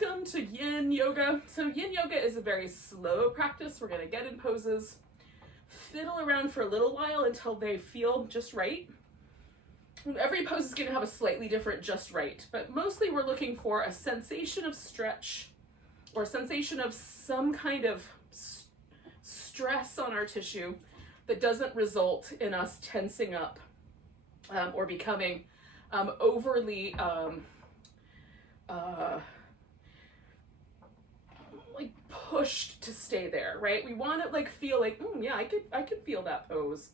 Welcome to Yin Yoga. So Yin Yoga is a very slow practice. We're going to get in poses, fiddle around for a little while until they feel just right. Every pose is going to have a slightly different just right, but mostly we're looking for a sensation of stretch or a sensation of some kind of stress on our tissue that doesn't result in us tensing up or becoming overly like pushed to stay there, right? We want to like feel like, yeah, I could feel that pose,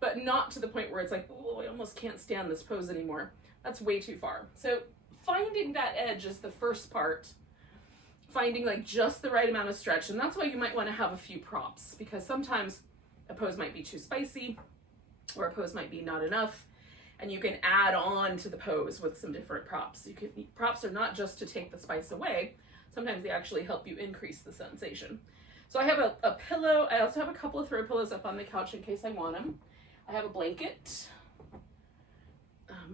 but not to the point where it's like, oh, I almost can't stand this pose anymore. That's way too far. So finding that edge is the first part, finding like just the right amount of stretch. And that's why you might want to have a few props, because sometimes a pose might be too spicy or a pose might be not enough. And you can add on to the pose with some different props. Props are not just to take the spice away. Sometimes they actually help you increase the sensation. So I have a pillow. I also have a couple of throw pillows up on the couch in case I want them. I have a blanket.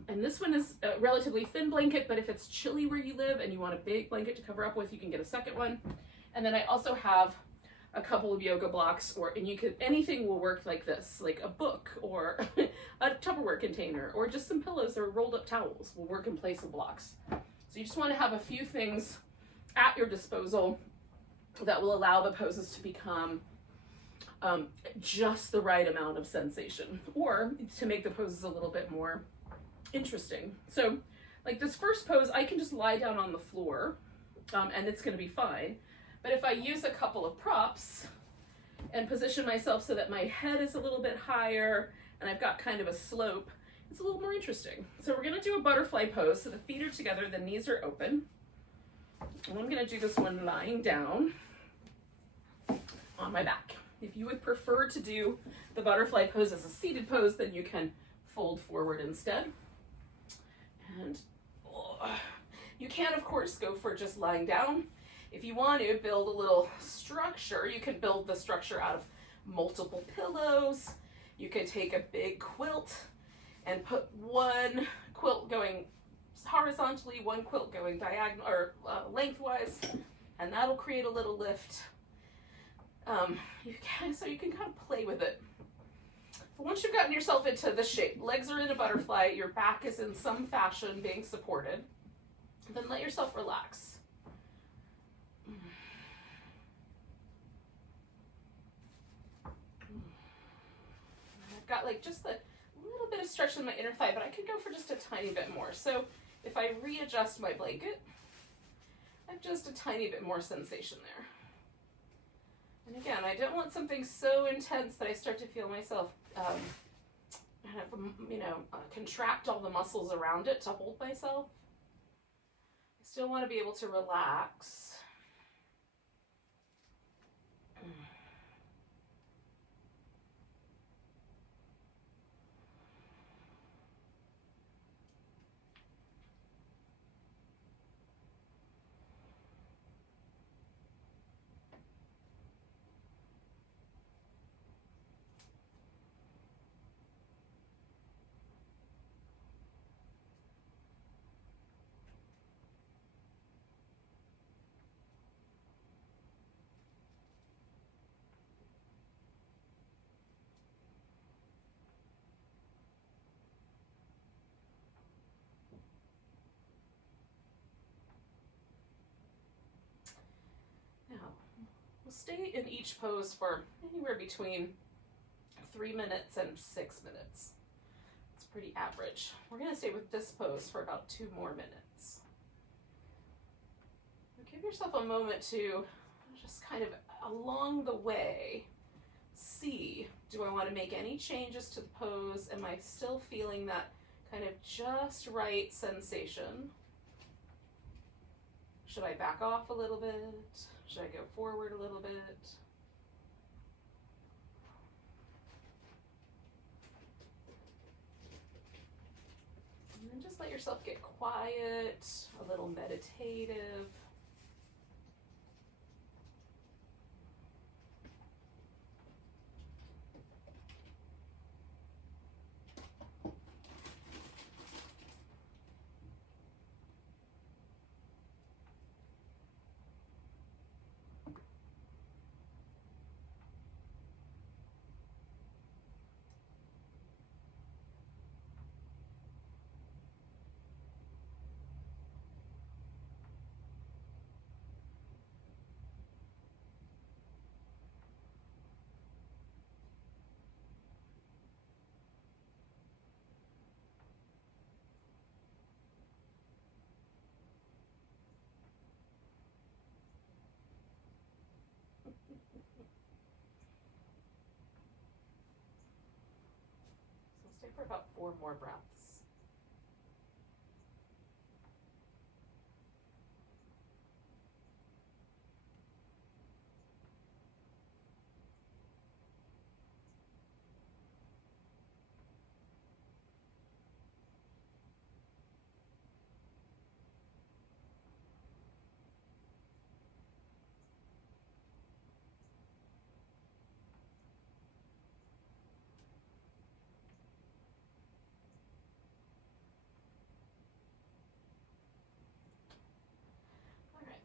And this one is a relatively thin blanket, but if it's chilly where you live and you want a big blanket to cover up with, you can get a second one. And then I also have a couple of yoga blocks, and you could, anything will work like this, like a book or a Tupperware container, or just some pillows or rolled up towels will work in place of blocks. So you just want to have a few things at your disposal that will allow the poses to become just the right amount of sensation, or to make the poses a little bit more interesting. So like this first pose, I can just lie down on the floor and it's going to be fine. But if I use a couple of props and position myself so that my head is a little bit higher and I've got kind of a slope, it's a little more interesting. So we're going to do a butterfly pose. So the feet are together, the knees are open. And I'm going to do this one lying down on my back. If you would prefer to do the butterfly pose as a seated pose, then you can fold forward instead. And you can, of course, go for just lying down. If you want to build a little structure, you can build the structure out of multiple pillows. You can take a big quilt and put one quilt going horizontally, one quilt going diagonal or lengthwise, and that'll create a little lift. So you can kind of play with it. But once you've gotten yourself into this shape, legs are in a butterfly, your back is in some fashion being supported, then let yourself relax. I've got like just a little bit of stretch in my inner thigh, but I could go for just a tiny bit more. So if I readjust my blanket, I have just a tiny bit more sensation there. And again, I don't want something so intense that I start to feel myself contract all the muscles around it to hold myself. I still want to be able to relax. We'll stay in each pose for anywhere between 3 minutes and 6 minutes. It's pretty average. We're going to stay with this pose for about 2 more minutes. Give yourself a moment to just kind of along the way see, do I want to make any changes to the pose? Am I still feeling that kind of just right sensation? Should I back off a little bit? Should I go forward a little bit? And then just let yourself get quiet, a little meditative. So stay for about 4 more breaths.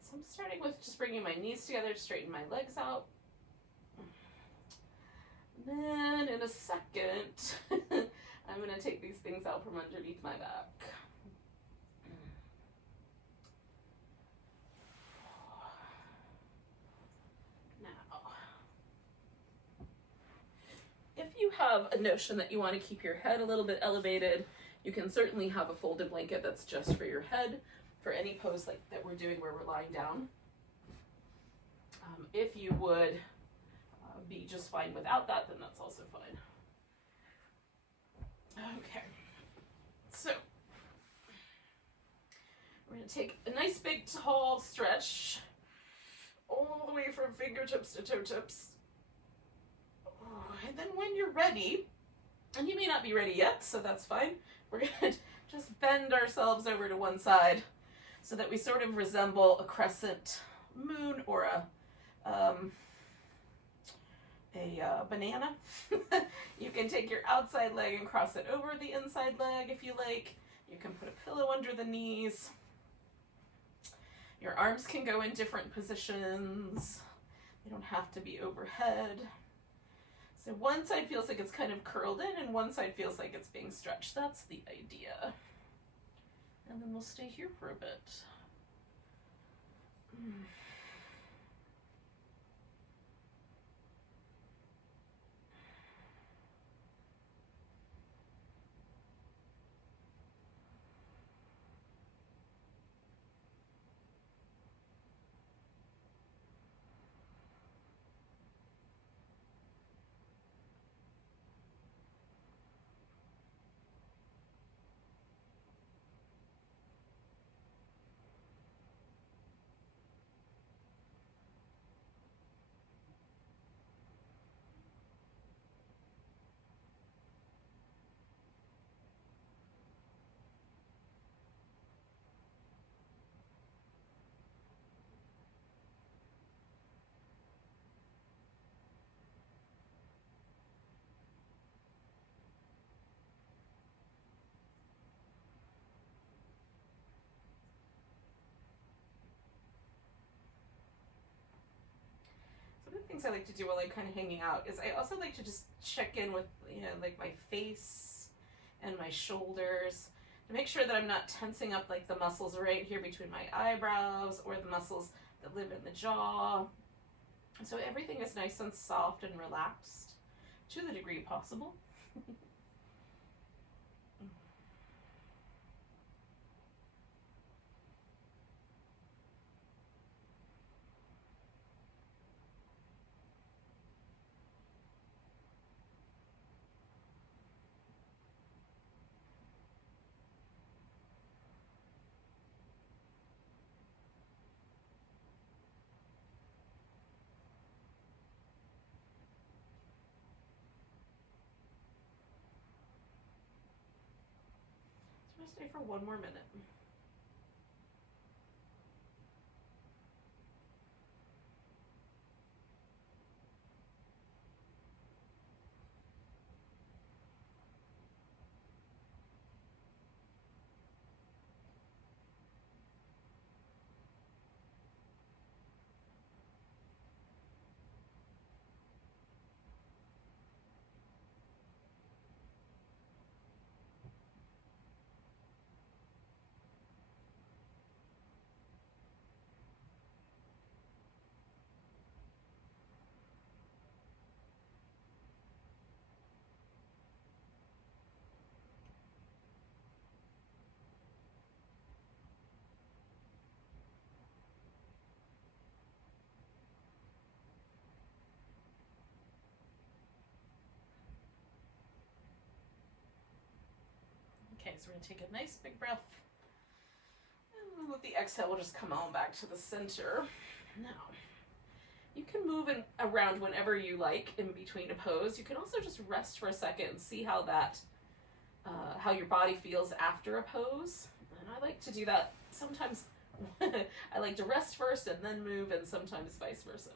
So I'm starting with just bringing my knees together to straighten my legs out. And then in a second, I'm going to take these things out from underneath my back. Now, if you have a notion that you want to keep your head a little bit elevated, you can certainly have a folded blanket that's just for your head, for any pose like that we're doing where we're lying down. If you would be just fine without that, then that's also fine. Okay, so we're going to take a nice big tall stretch all the way from fingertips to toe tips. And then when you're ready, and you may not be ready yet, so that's fine, we're going to just bend ourselves over to one side so that we sort of resemble a crescent moon or a banana. You can take your outside leg and cross it over the inside leg if you like. You can put a pillow under the knees. Your arms can go in different positions. They don't have to be overhead. So one side feels like it's kind of curled in and one side feels like it's being stretched. That's the idea. And then we'll stay here for a bit. Things I like to do while I'm kind of hanging out is I also like to just check in with, like my face and my shoulders to make sure that I'm not tensing up like the muscles right here between my eyebrows or the muscles that live in the jaw. So everything is nice and soft and relaxed to the degree possible. Stay for one more minute. Okay, so we're gonna take a nice big breath. And with the exhale, we'll just come on back to the center. Now, you can move around whenever you like in between a pose. You can also just rest for a second and see how that, how your body feels after a pose. And I like to do that sometimes. I like to rest first and then move, and sometimes vice versa.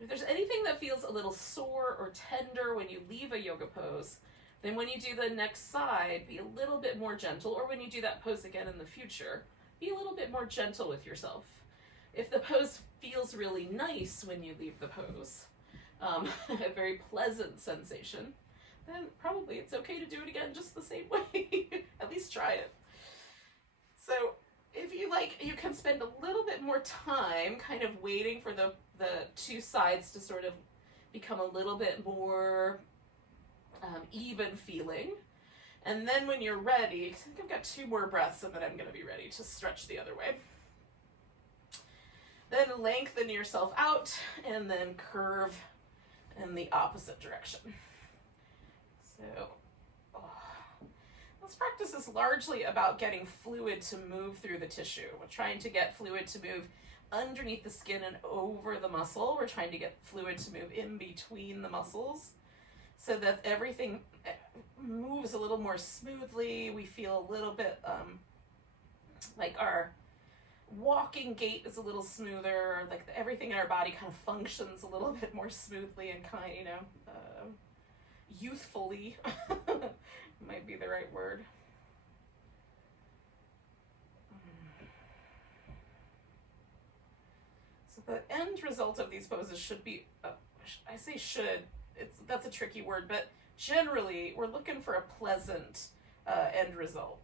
If there's anything that feels a little sore or tender when you leave a yoga pose, then when you do the next side, be a little bit more gentle, or when you do that pose again in the future, be a little bit more gentle with yourself. If the pose feels really nice when you leave the pose, a very pleasant sensation, then probably it's okay to do it again just the same way. At least try it. So if you like, you can spend a little bit more time kind of waiting for the two sides to sort of become a little bit more even feeling. And then when you're ready, I think I've got 2 more breaths and then I'm going to be ready to stretch the other way. Then lengthen yourself out and then curve in the opposite direction. So, this practice is largely about getting fluid to move through the tissue. We're trying to get fluid to move underneath the skin and over the muscle. We're trying to get fluid to move in between the muscles so that everything moves a little more smoothly. We feel a little bit like our walking gait is a little smoother, like everything in our body kind of functions a little bit more smoothly and kind, you know, youthfully might be the right word. So the end result of these poses should be, I say should, that's a tricky word, but generally we're looking for a pleasant end result.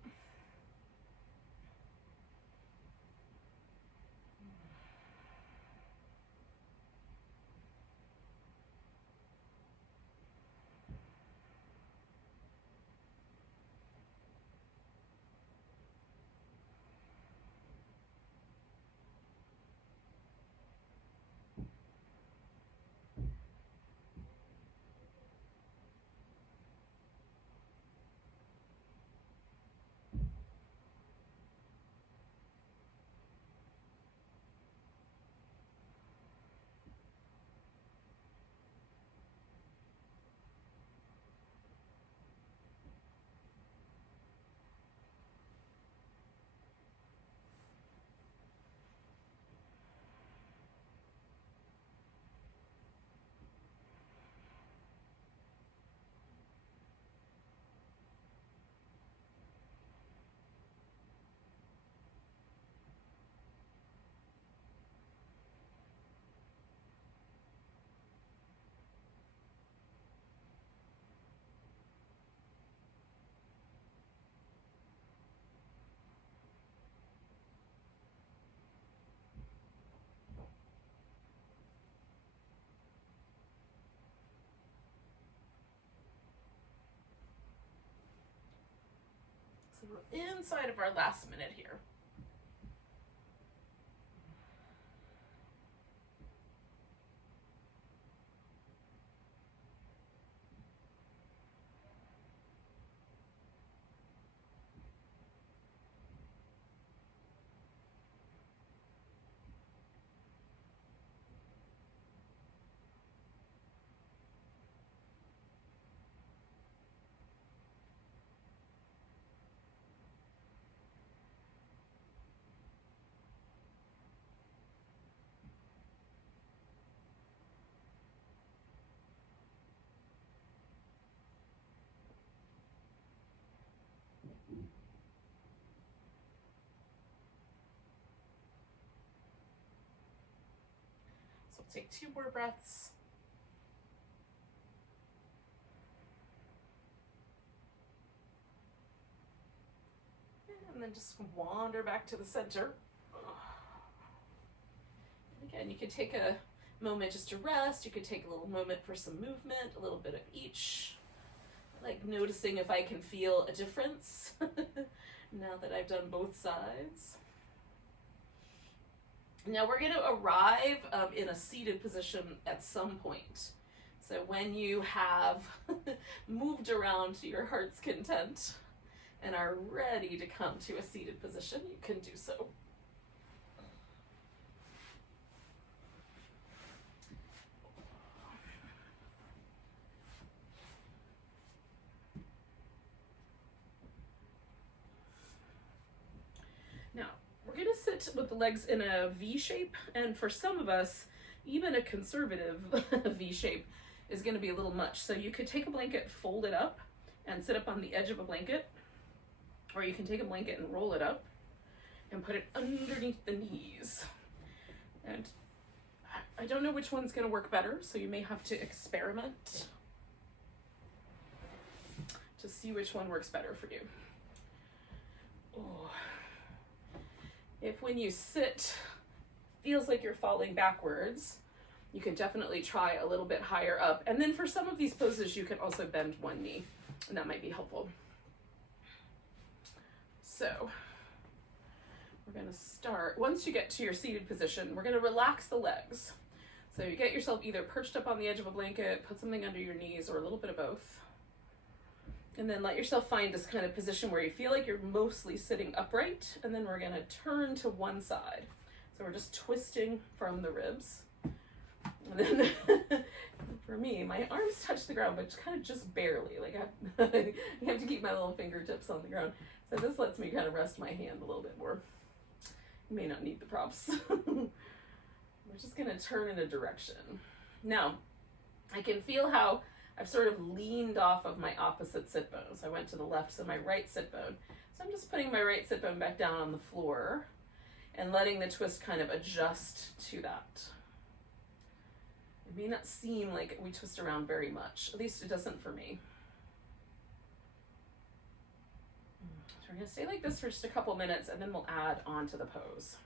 So we're inside of our last minute here. So we'll take 2 more breaths. And then just wander back to the center. And again, you could take a moment just to rest. You could take a little moment for some movement, a little bit of each. Like noticing if I can feel a difference now that I've done both sides. Now we're going to arrive in a seated position at some point. So when you have moved around to your heart's content and are ready to come to a seated position, you can do so. Now, we're going to sit with the legs in a V shape, and for some of us, even a conservative V shape is going to be a little much. So you could take a blanket, fold it up, and sit up on the edge of a blanket, or you can take a blanket and roll it up and put it underneath the knees. And I don't know which one's going to work better, so you may have to experiment to see which one works better for you. Oh. If when you sit feels like you're falling backwards, you can definitely try a little bit higher up. And then for some of these poses, you can also bend one knee, and that might be helpful. So we're going to start. Once you get to your seated position, we're going to relax the legs. So you get yourself either perched up on the edge of a blanket, put something under your knees, or a little bit of both. And then let yourself find this kind of position where you feel like you're mostly sitting upright, and then we're going to turn to one side. So we're just twisting from the ribs. And then for me, my arms touch the ground, but kind of just barely. Like I have to keep my little fingertips on the ground. So this lets me kind of rest my hand a little bit more. You may not need the props. We're just going to turn in a direction. Now, I can feel how I've sort of leaned off of my opposite sit bone. So I went to the left, so my right sit bone. So I'm just putting my right sit bone back down on the floor and letting the twist kind of adjust to that. It may not seem like we twist around very much. At least it doesn't for me. So we're going to stay like this for just a couple minutes, and then we'll add on to the pose.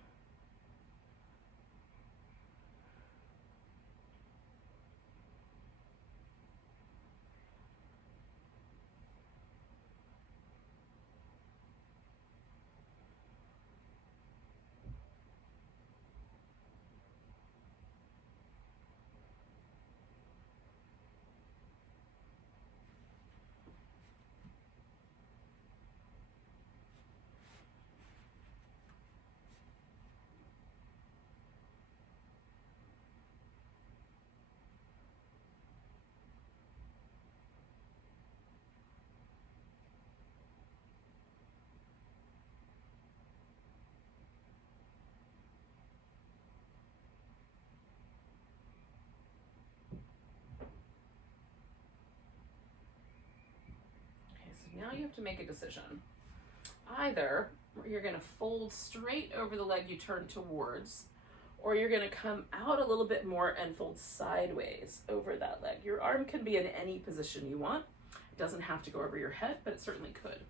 Now you have to make a decision. Either you're going to fold straight over the leg you turn towards, or you're going to come out a little bit more and fold sideways over that leg. Your arm can be in any position you want. It doesn't have to go over your head, but it certainly could.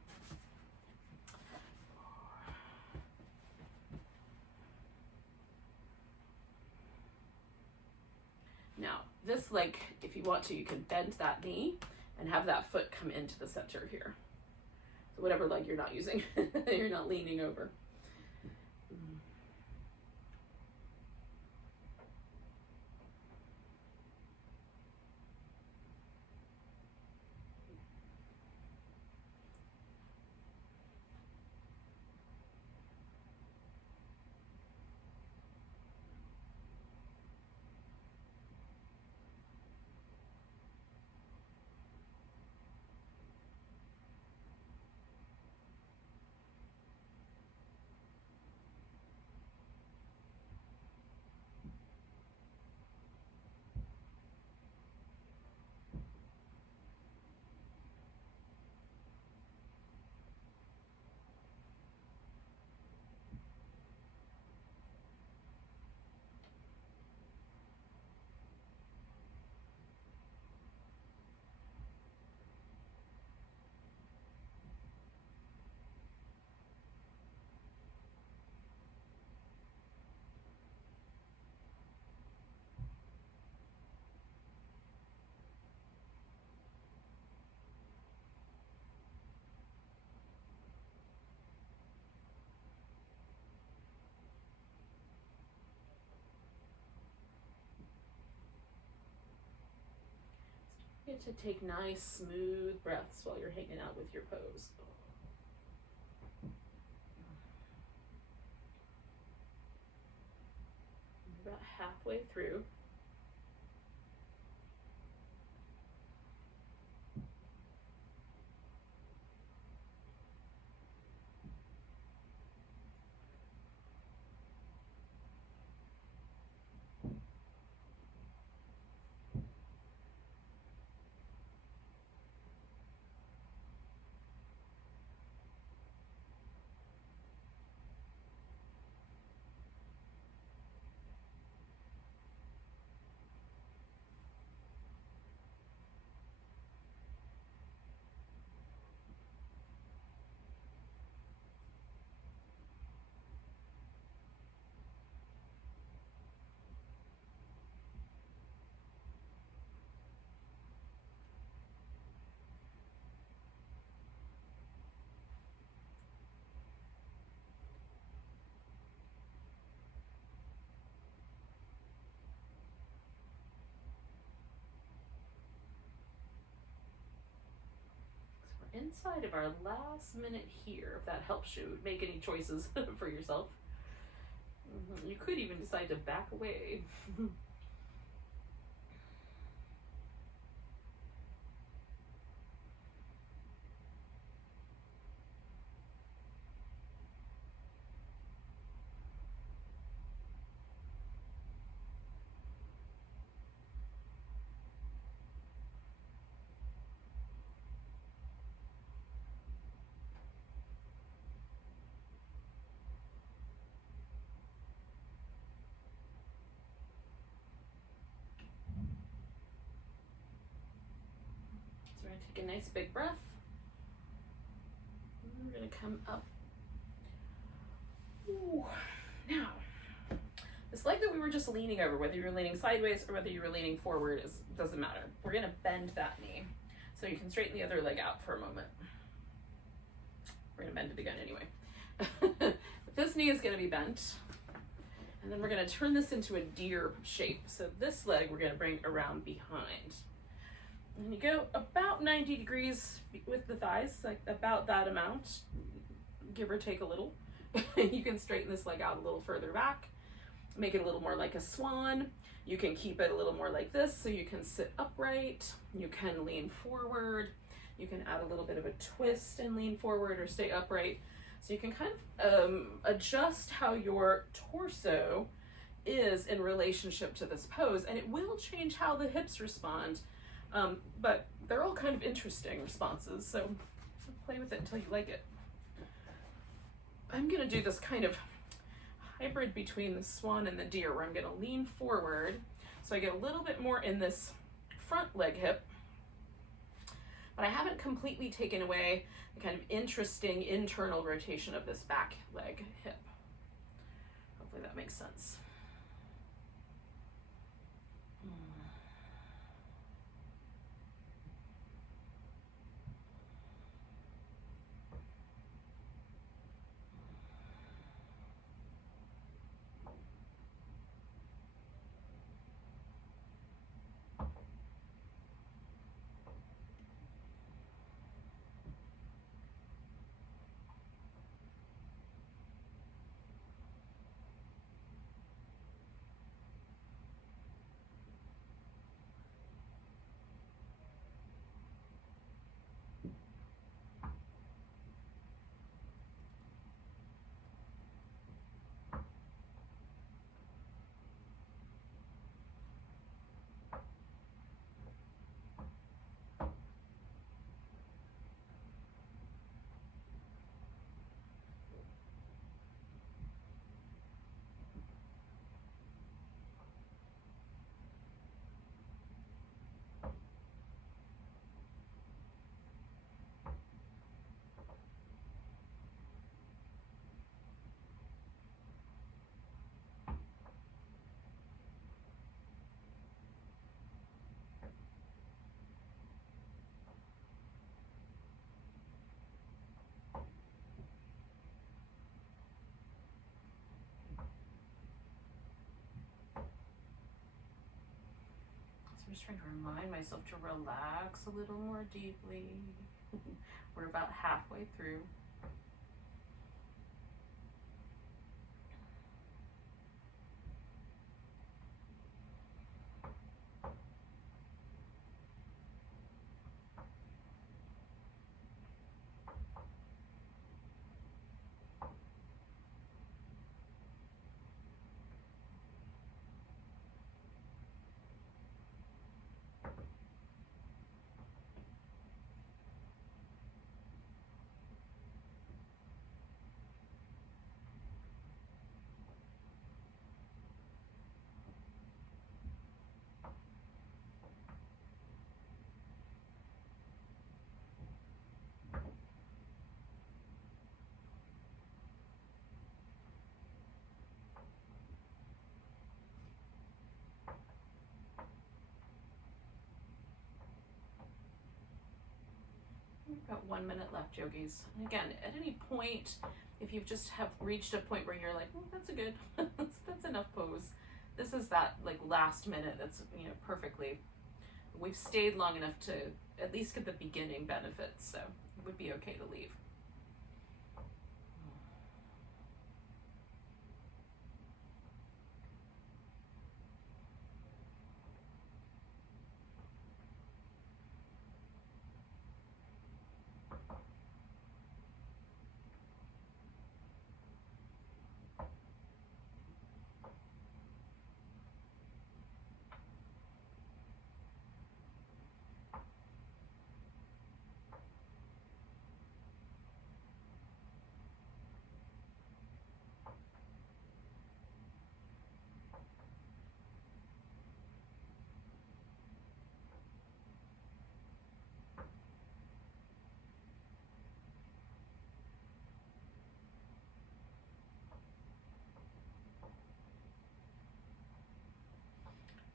Now, this leg, if you want to, you can bend that knee and have that foot come into the center here. So whatever leg you're not using, you're not leaning over. Get to take nice, smooth breaths while you're hanging out with your pose. About halfway through. Inside of our last minute here, if that helps you make any choices for yourself. You could even decide to back away. So we're going to take a nice big breath. And we're going to come up. Ooh. Now, this leg that we were just leaning over, whether you were leaning sideways or whether you were leaning forward, doesn't matter. We're going to bend that knee. So you can straighten the other leg out for a moment. We're going to bend it again anyway. This knee is going to be bent. And then we're going to turn this into a deer shape. So this leg we're going to bring around behind. And you go about 90 degrees with the thighs, like about that amount, give or take a little. You can straighten this leg out a little further back, make it a little more like a swan. You can keep it a little more like this, so you can sit upright. You can lean forward. You can add a little bit of a twist and lean forward or stay upright. So you can kind of adjust how your torso is in relationship to this pose, and it will change how the hips respond. But they're all kind of interesting responses, so play with it until you like it. I'm gonna do this kind of hybrid between the swan and the deer, where I'm gonna lean forward, so I get a little bit more in this front leg hip, but I haven't completely taken away the kind of interesting internal rotation of this back leg hip. Hopefully that makes sense. I'm just trying to remind myself to relax a little more deeply. We're about halfway through. We've got 1 minute left, yogis. And again, at any point, if you've just have reached a point where you're like, well, that's a good, that's enough pose. This is that like last minute. That's, you know, perfectly. We've stayed long enough to at least get the beginning benefits, so it would be okay to leave.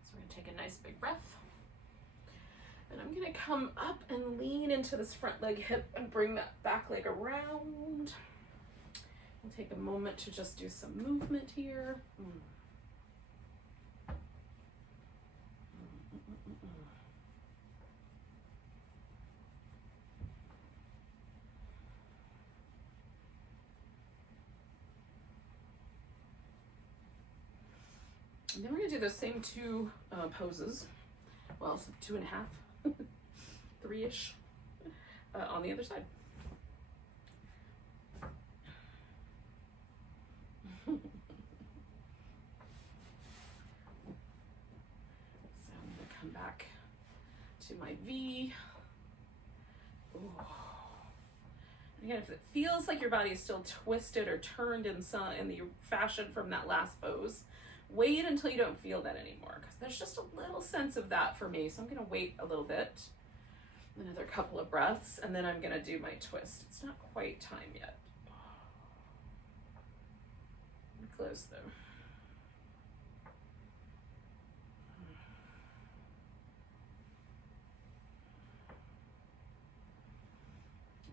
So we're going to take a nice big breath. And I'm going to come up and lean into this front leg hip and bring that back leg around. We'll take a moment to just do some movement here. And then we're going to do those same two poses. Well, so 2.5, 3-ish on the other side. So I'm going to come back to my V. Ooh. Again, if it feels like your body is still twisted or turned in the fashion from that last pose, wait until you don't feel that anymore, because there's just a little sense of that for me. So I'm going to wait a little bit, another couple of breaths, and then I'm going to do my twist. It's not quite time yet. Close though.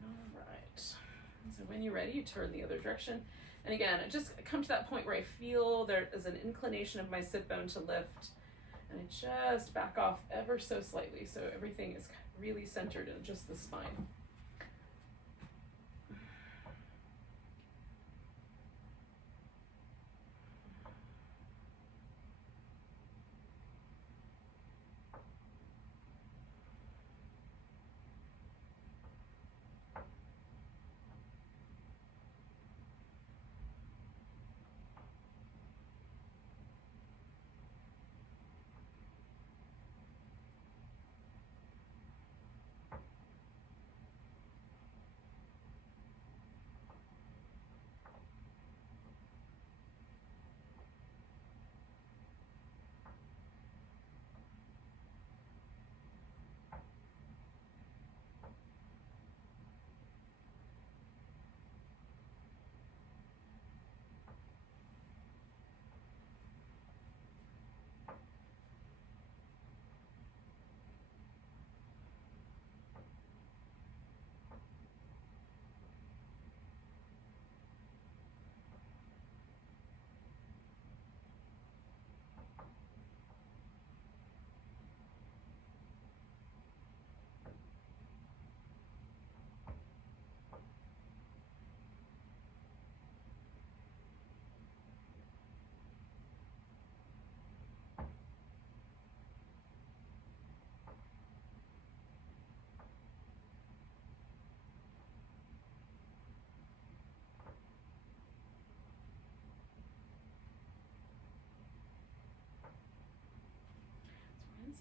All right. So when you're ready, you turn the other direction. And again, I just come to that point where I feel there is an inclination of my sit bone to lift, and I just back off ever so slightly, so everything is really centered in just the spine.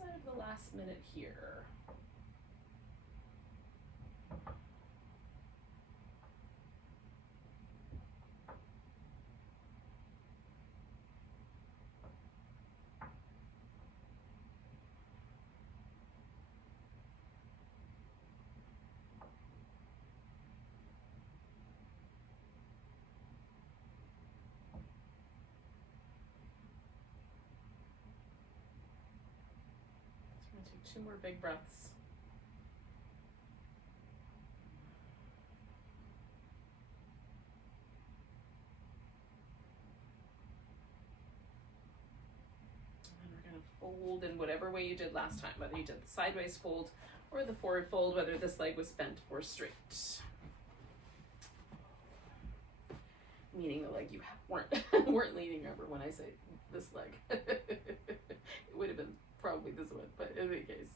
inside of the last minute here. Take 2 more big breaths. And then we're going to fold in whatever way you did last time, whether you did the sideways fold or the forward fold, whether this leg was bent or straight. Meaning the leg you weren't leaning over when I say this leg. It would have been probably this one, but in any case.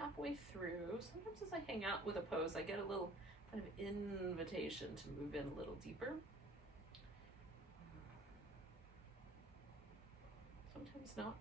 Halfway through. Sometimes as I hang out with a pose, I get a little kind of invitation to move in a little deeper. Sometimes not.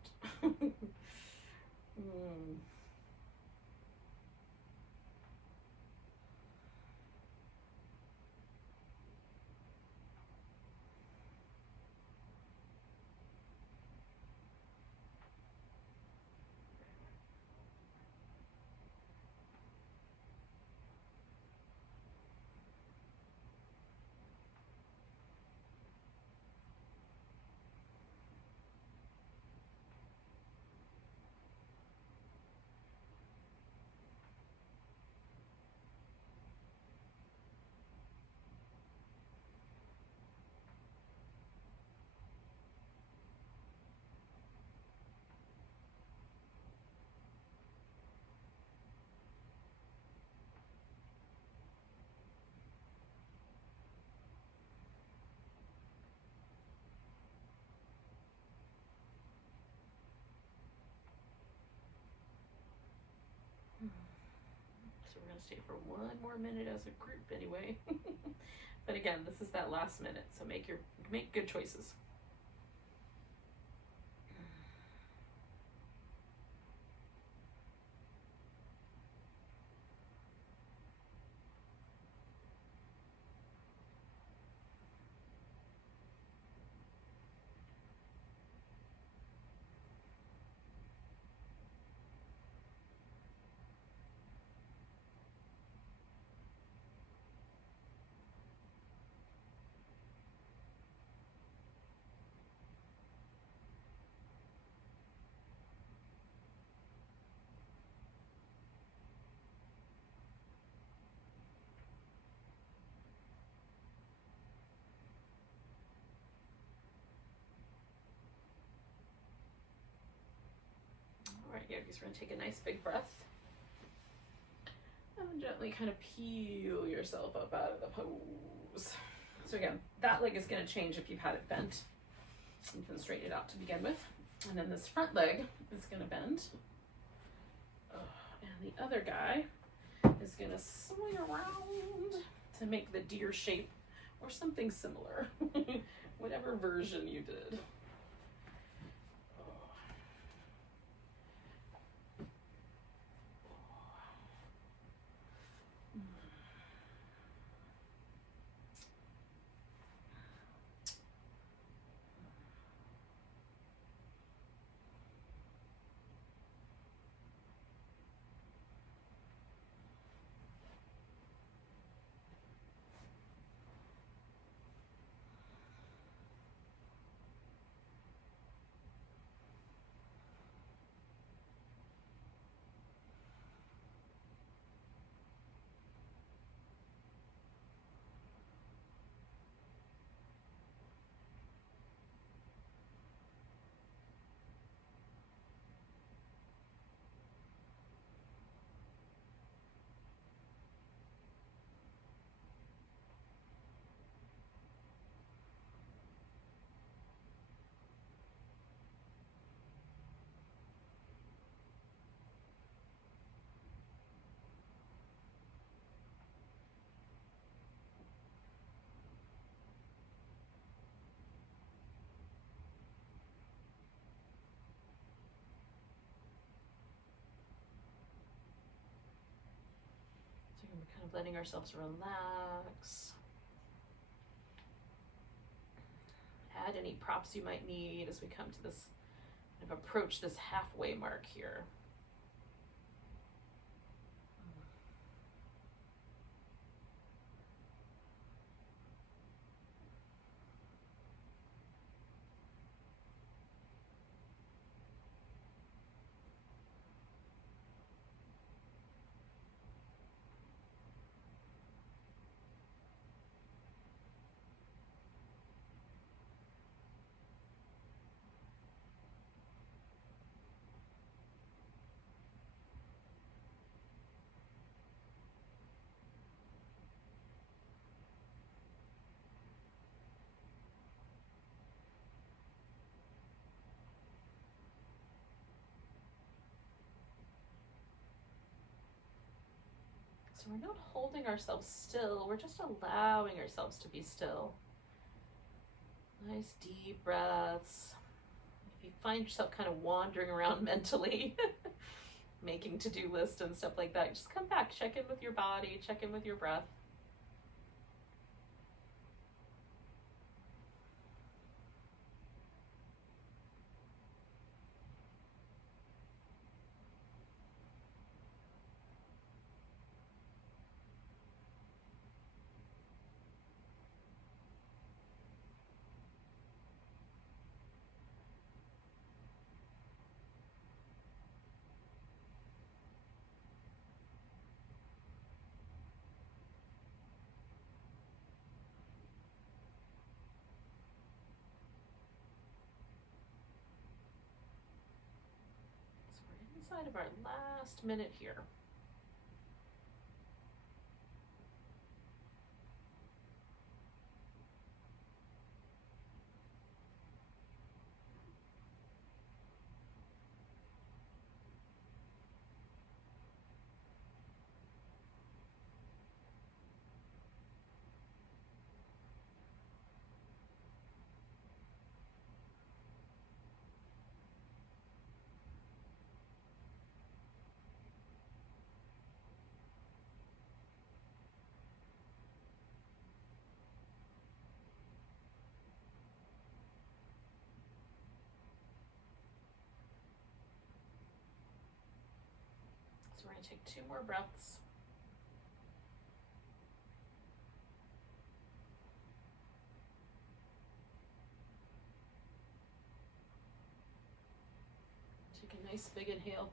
So we're going to stay for 1 more minute as a group anyway. But again, this is that last minute, so make good choices. All right, yogis, we're going to take a nice big breath. And gently kind of peel yourself up out of the pose. So again, that leg is going to change if you've had it bent. You can straighten it out to begin with. And then this front leg is going to bend. And the other guy is going to swing around to make the deer shape or something similar. Whatever version you did. letting ourselves relax. Add any props you might need as we come to this, kind of approach this halfway mark here. So we're not holding ourselves still, we're just allowing ourselves to be still. Nice deep breaths. If you find yourself kind of wandering around mentally, making to-do lists and stuff like that, just come back, check in with your body, check in with your breath. Inside of our last minute here. So we're going to take 2 more breaths. Take a nice big inhale.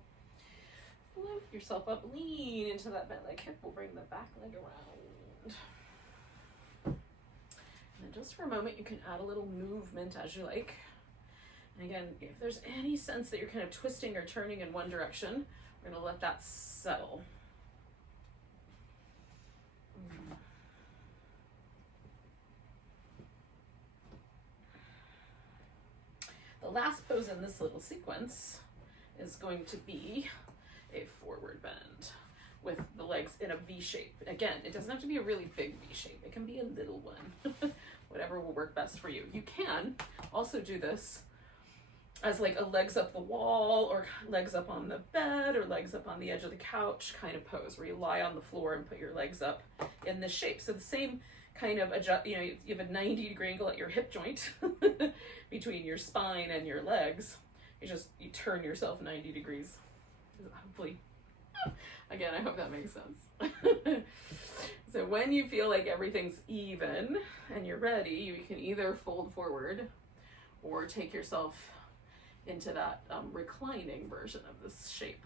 Lift yourself up, lean into that bent leg hip. We'll bring the back leg around. And then just for a moment, you can add a little movement as you like. And again, if there's any sense that you're kind of twisting or turning in one direction, we're going to let that settle. The last pose in this little sequence is going to be a forward bend with the legs in a V shape. Again, it doesn't have to be a really big V shape. It can be a little one, whatever will work best for you. You can also do this as like a legs up the wall or legs up on the bed or legs up on the edge of the couch kind of pose where you lie on the floor and put your legs up in this shape. So the same kind of adjust, you have a 90-degree angle at your hip joint between your spine and your legs. You turn yourself 90 degrees. Hopefully, again, I hope that makes sense. So when you feel like everything's even and you're ready, you can either fold forward or take yourself into that reclining version of this shape.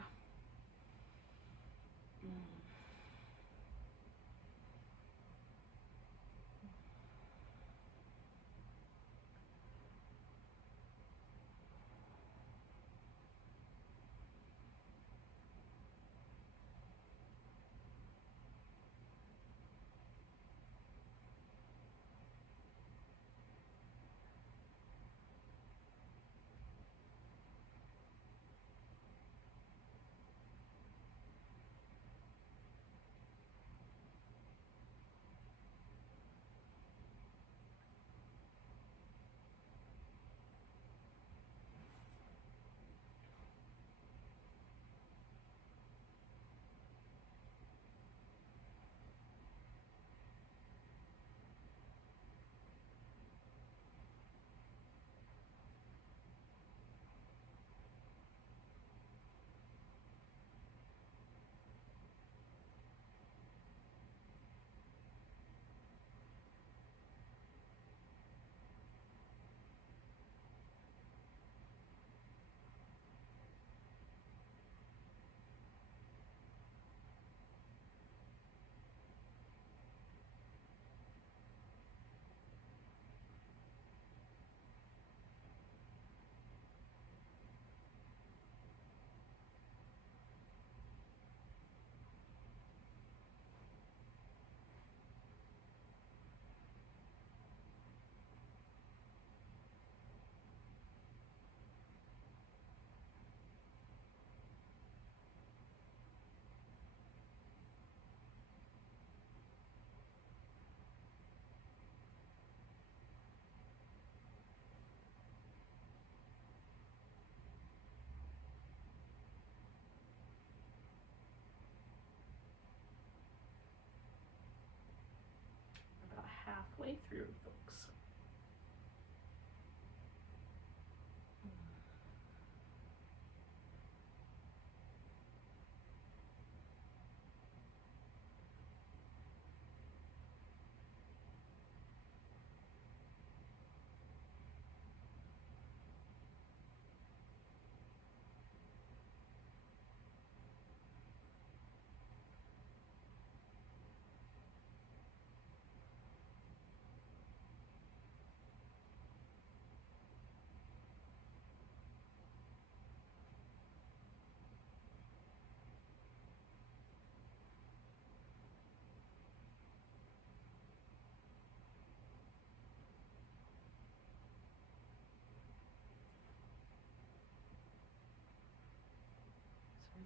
halfway through, folks.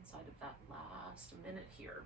Inside of that last minute here.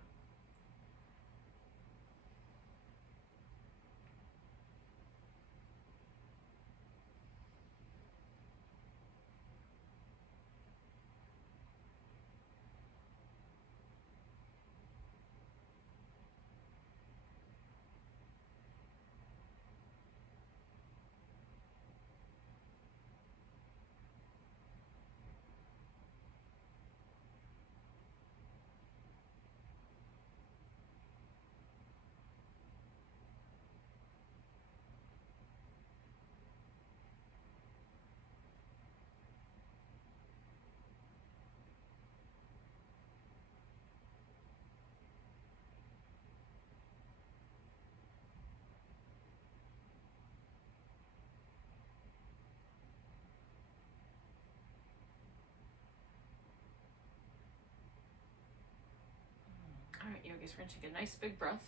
All right, yogis, we're gonna take a nice big breath.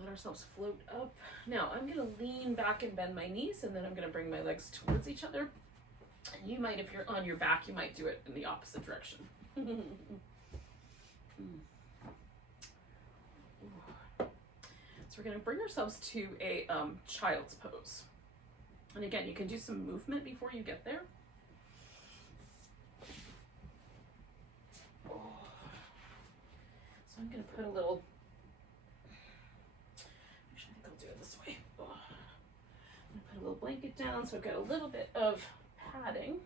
Let ourselves float up. Now I'm gonna lean back and bend my knees, and then I'm gonna bring my legs towards each other. And you might, if you're on your back, you might do it in the opposite direction. So we're gonna bring ourselves to a child's pose. And again, you can do some movement before you get there. So I'm gonna put a little, actually I think I'll do it this way. I'm gonna put a little blanket down so I've got a little bit of padding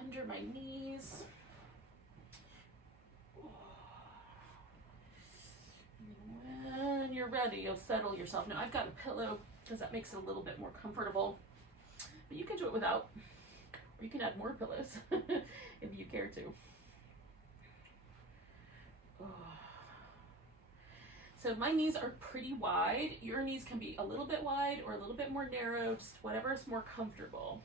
under my knees. And when you're ready, you'll settle yourself. Now I've got a pillow because that makes it a little bit more comfortable, but you can do it without, or you can add more pillows if you care to. So my knees are pretty wide. Your knees can be a little bit wide or a little bit more narrow, just whatever is more comfortable.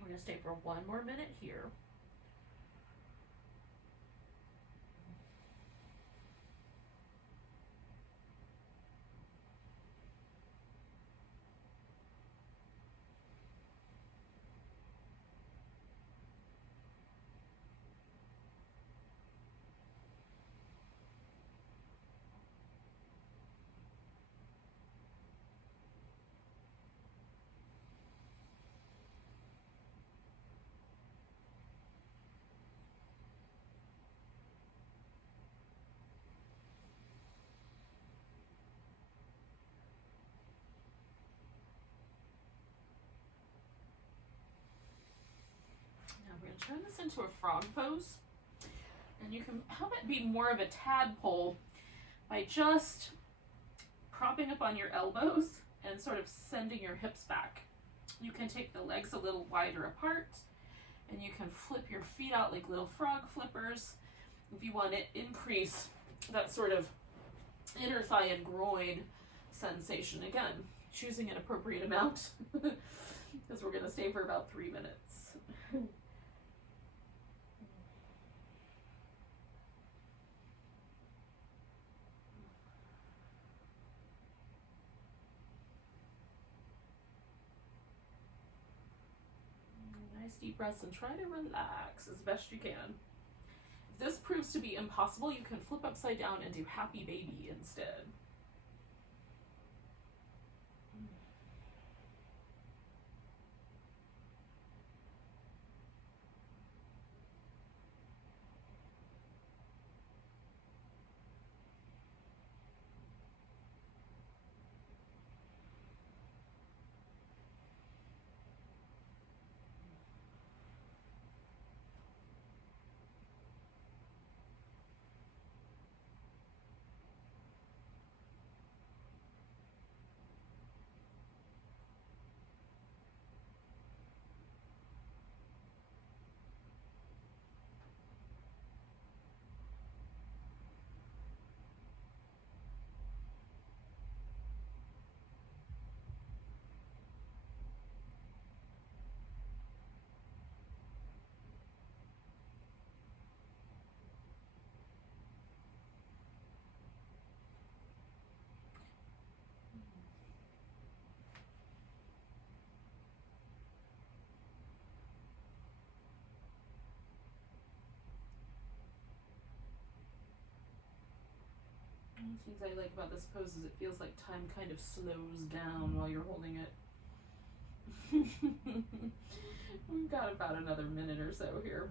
We're going to stay for one more minute here. We're going to turn this into a frog pose. And you can have it be more of a tadpole by just propping up on your elbows and sort of sending your hips back. You can take the legs a little wider apart, and you can flip your feet out like little frog flippers. If you want to increase that sort of inner thigh and groin sensation, again, choosing an appropriate amount because we're going to stay for about 3 minutes. Nice deep breaths and try to relax as best you can. If this proves to be impossible, you can flip upside down and do happy baby instead. One of the things I like about this pose is it feels like time kind of slows down while you're holding it. We've got about another minute or so here.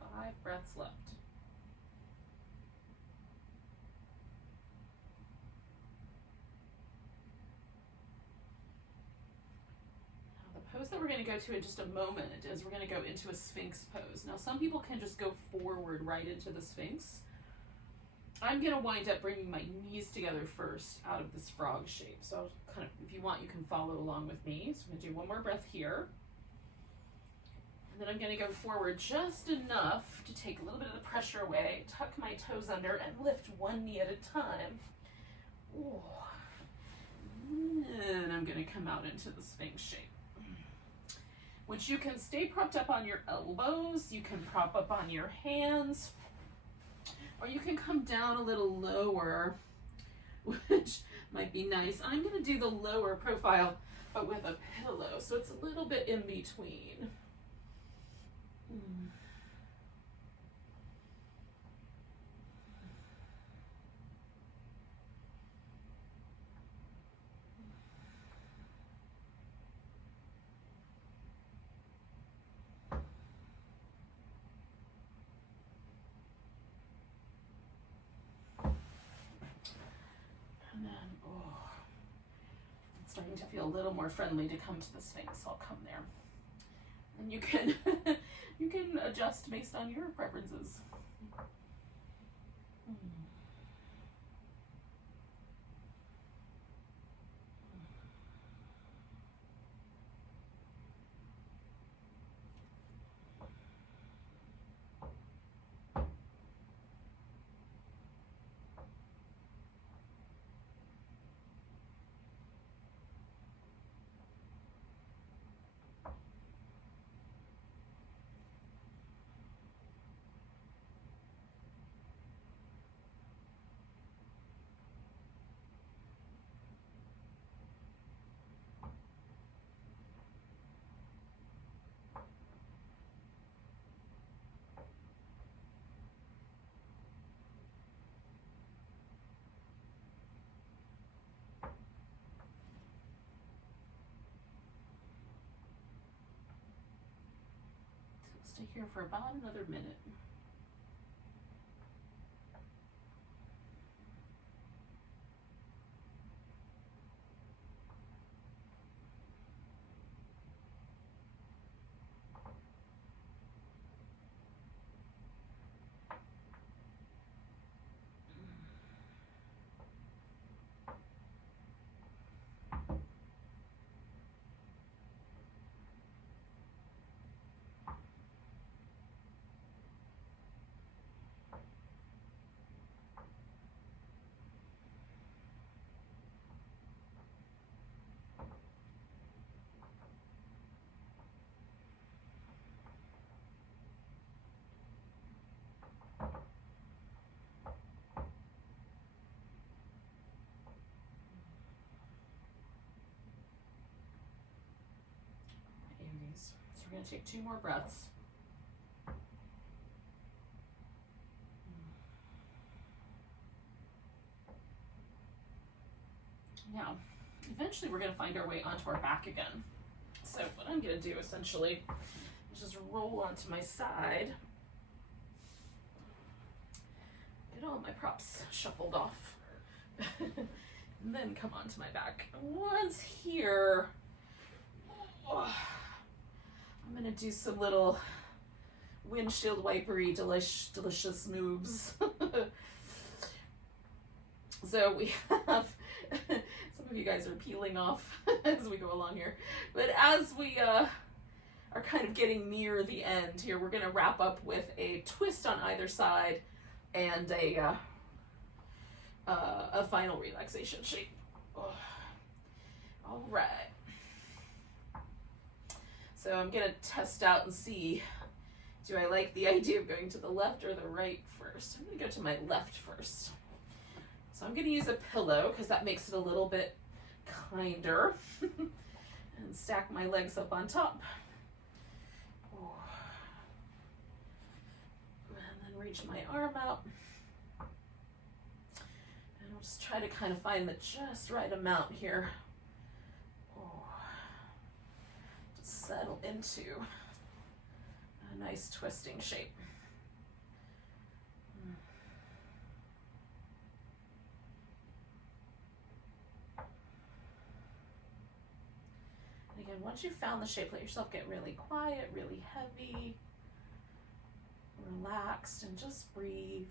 Got 5 breaths left. Pose that we're going to go to in just a moment is we're going to go into a Sphinx pose. Now, some people can just go forward right into the Sphinx. I'm going to wind up bringing my knees together first out of this frog shape. So I'll kind of, if you want, you can follow along with me. So I'm going to do one more breath here. And then I'm going to go forward just enough to take a little bit of the pressure away, tuck my toes under, and lift one knee at a time. Ooh. And I'm going to come out into the Sphinx shape, which you can stay propped up on your elbows, you can prop up on your hands, or you can come down a little lower, which might be nice. I'm going to do the lower profile, but with a pillow, so it's a little bit in between. And then, it's starting to feel a little more friendly to come to the Sphinx. I'll come there. And you can you can adjust based on your preferences. Stay here for about another minute. Aries. So we're going to take 2 more breaths. Now, eventually we're going to find our way onto our back again. So what I'm going to do essentially is just roll onto my side. Get all my props shuffled off. And then come onto my back. Once here, I'm going to do some little windshield wipery delicious moves. So we have, some of you guys are peeling off as we go along here, but as we are kind of getting near the end here, we're going to wrap up with a twist on either side and a final relaxation shape. All right. So I'm going to test out and see, do I like the idea of going to the left or the right first? I'm going to go to my left first. So I'm going to use a pillow because that makes it a little bit kinder. And stack my legs up on top. And then reach my arm out. And I'll just try to kind of find the just right amount here. Just settle into a nice twisting shape. Again, once you've found the shape, let yourself get really quiet, really heavy, relaxed, and just breathe.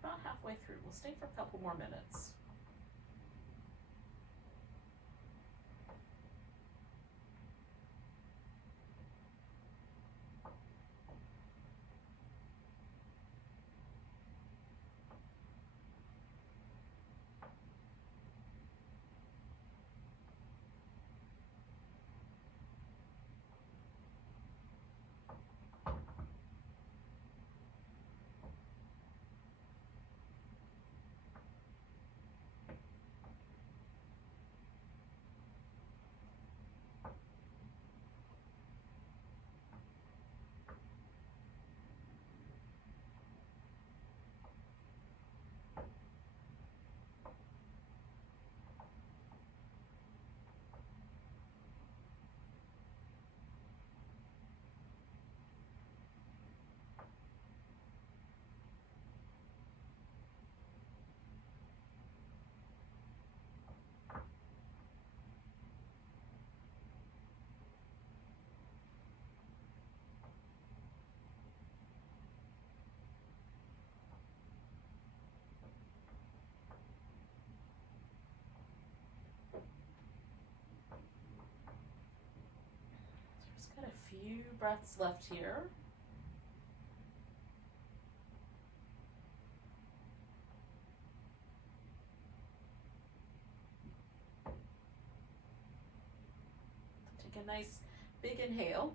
About halfway through. We'll stay for a couple more minutes. few breaths left here. Take a nice big inhale.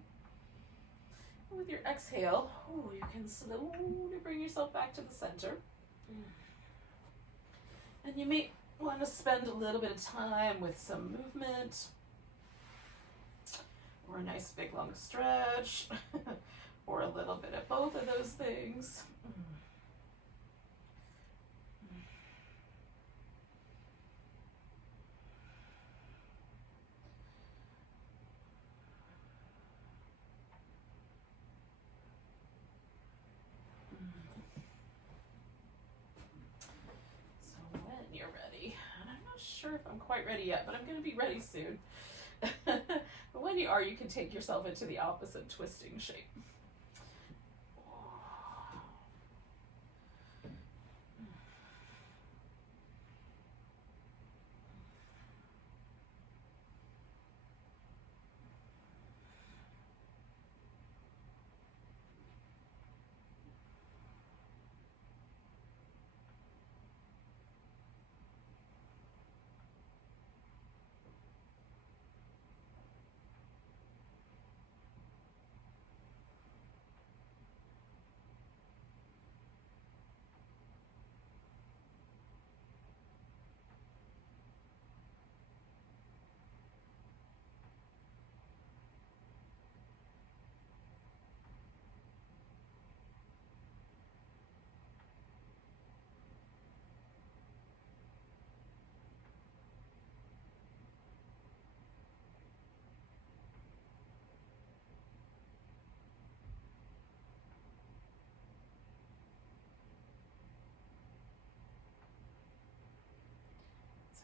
And with your exhale, you can slowly bring yourself back to the center. And you may want to spend a little bit of time with some movement, or a nice big long stretch, or a little bit of both of those things. So when you're ready, and I'm not sure if I'm quite ready yet, but I'm going to be ready soon. But when you are, you can take yourself into the opposite twisting shape.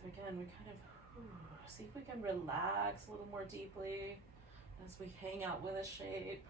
So again, we kind of see if we can relax a little more deeply as we hang out with a shape.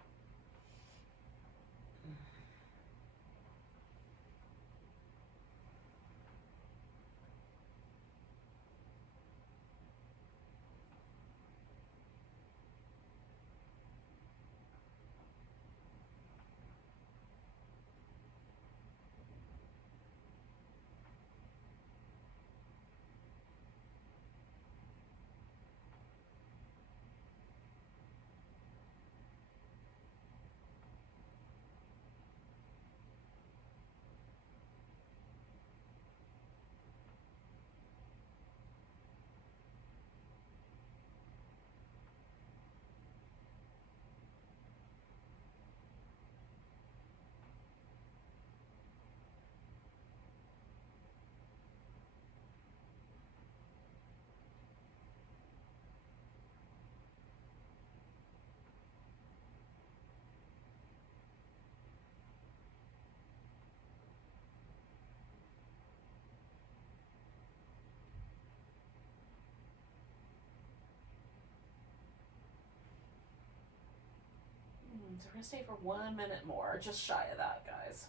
So we're going to stay for 1 minute more, just shy of that, guys.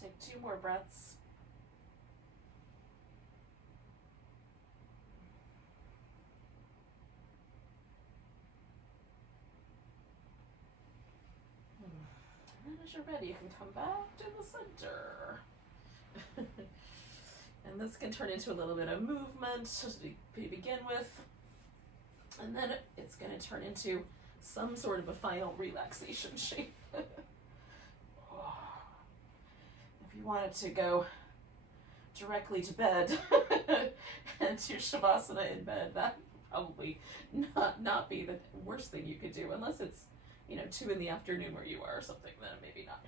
We'll take 2 more breaths. And then as you're ready, you can come back to the center. And this can turn into a little bit of movement to begin with. And then it's going to turn into some sort of a final relaxation shape. If you wanted to go directly to bed and do Shavasana in bed, that would probably not be the worst thing you could do, unless it's, 2 in the afternoon where you are or something, then maybe not.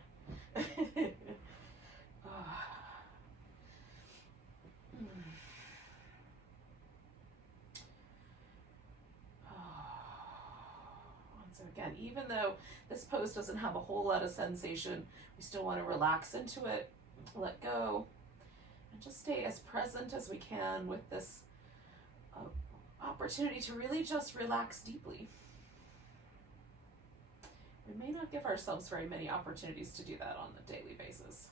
So again, even though this pose doesn't have a whole lot of sensation, we still want to relax into it, let go, and just stay as present as we can with this opportunity to really just relax deeply. We may not give ourselves very many opportunities to do that on a daily basis.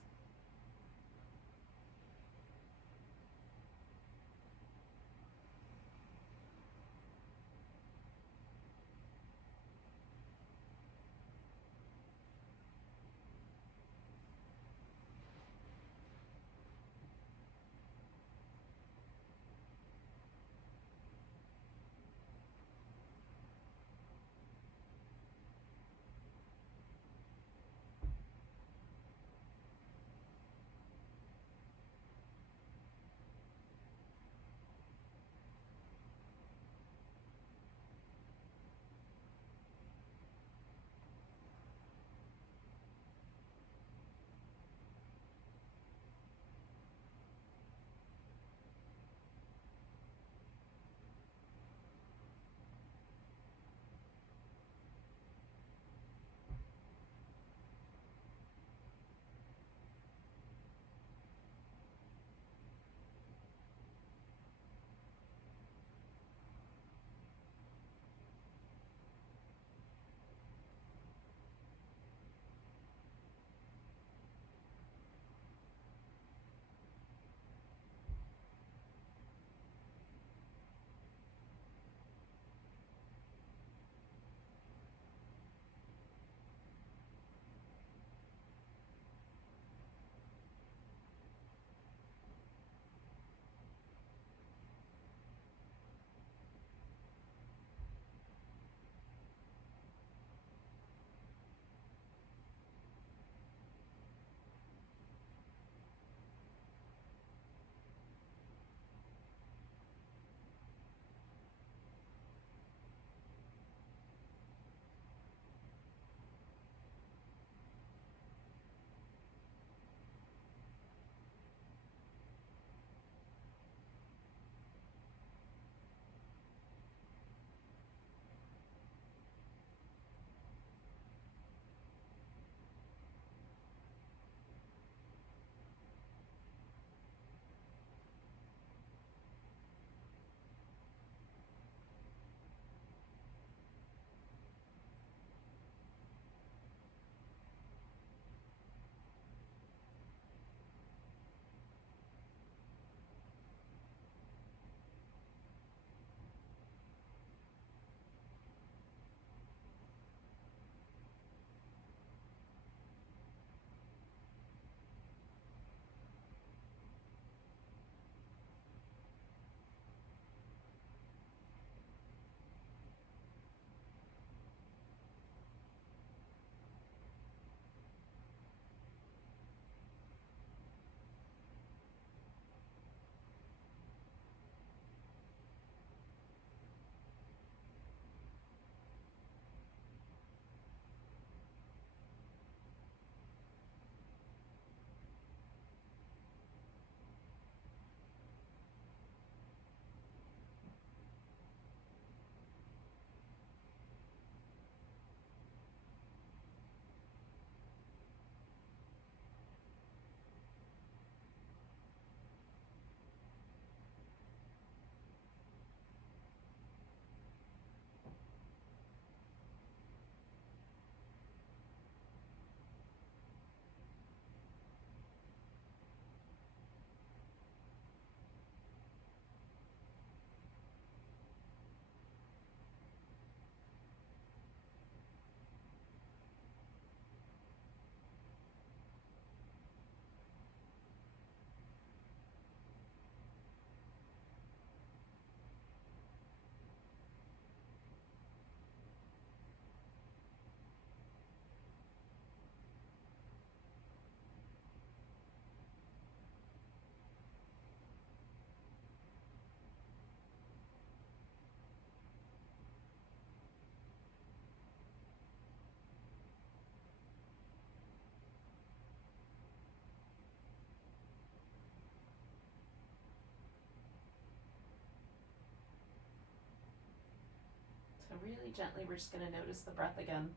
really gently, we're just going to notice the breath again.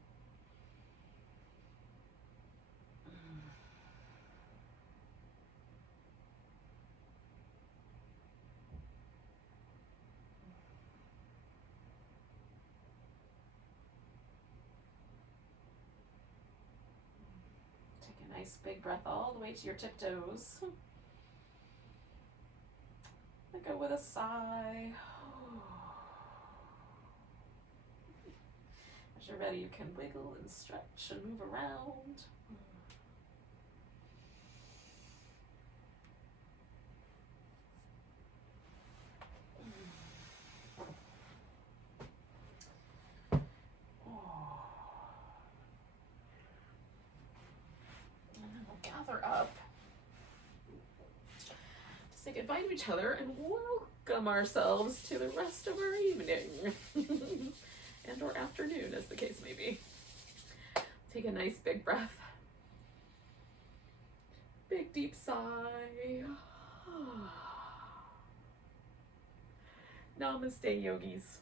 Take a nice big breath all the way to your tiptoes. Let go with a sigh. As you're ready, you can wiggle and stretch and move around. And then we'll gather up to say goodbye to each other and welcome ourselves to the rest of our evening. And or afternoon, as the case may be. Take a nice big breath. Big deep sigh. Namaste, yogis.